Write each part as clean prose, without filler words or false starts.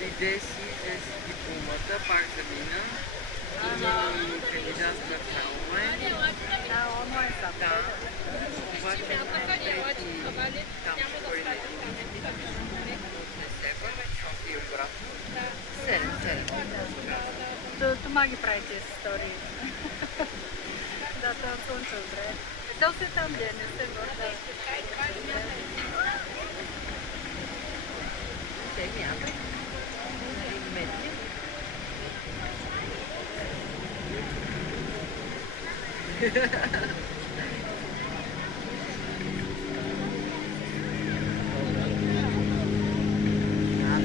Видеси дипломата, пак замина. И кандидатства в онлайн. онлайн са. Да. Обаче там според не се върне, и обратно. 7. Това ги прави тези истории. Да, това е слънце добре. То се там, де не се върне. Те няма. Мети.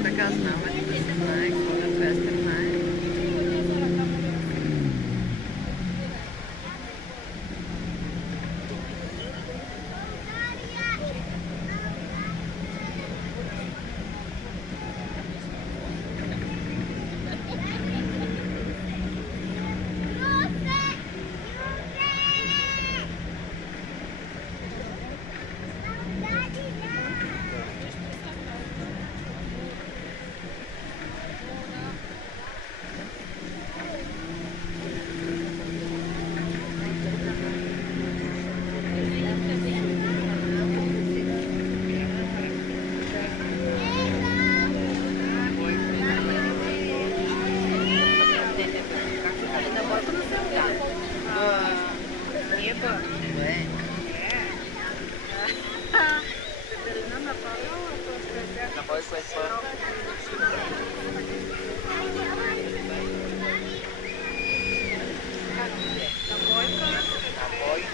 Така знаме, да се знае какво да престърнае. Poi questo poi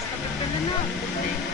Sta per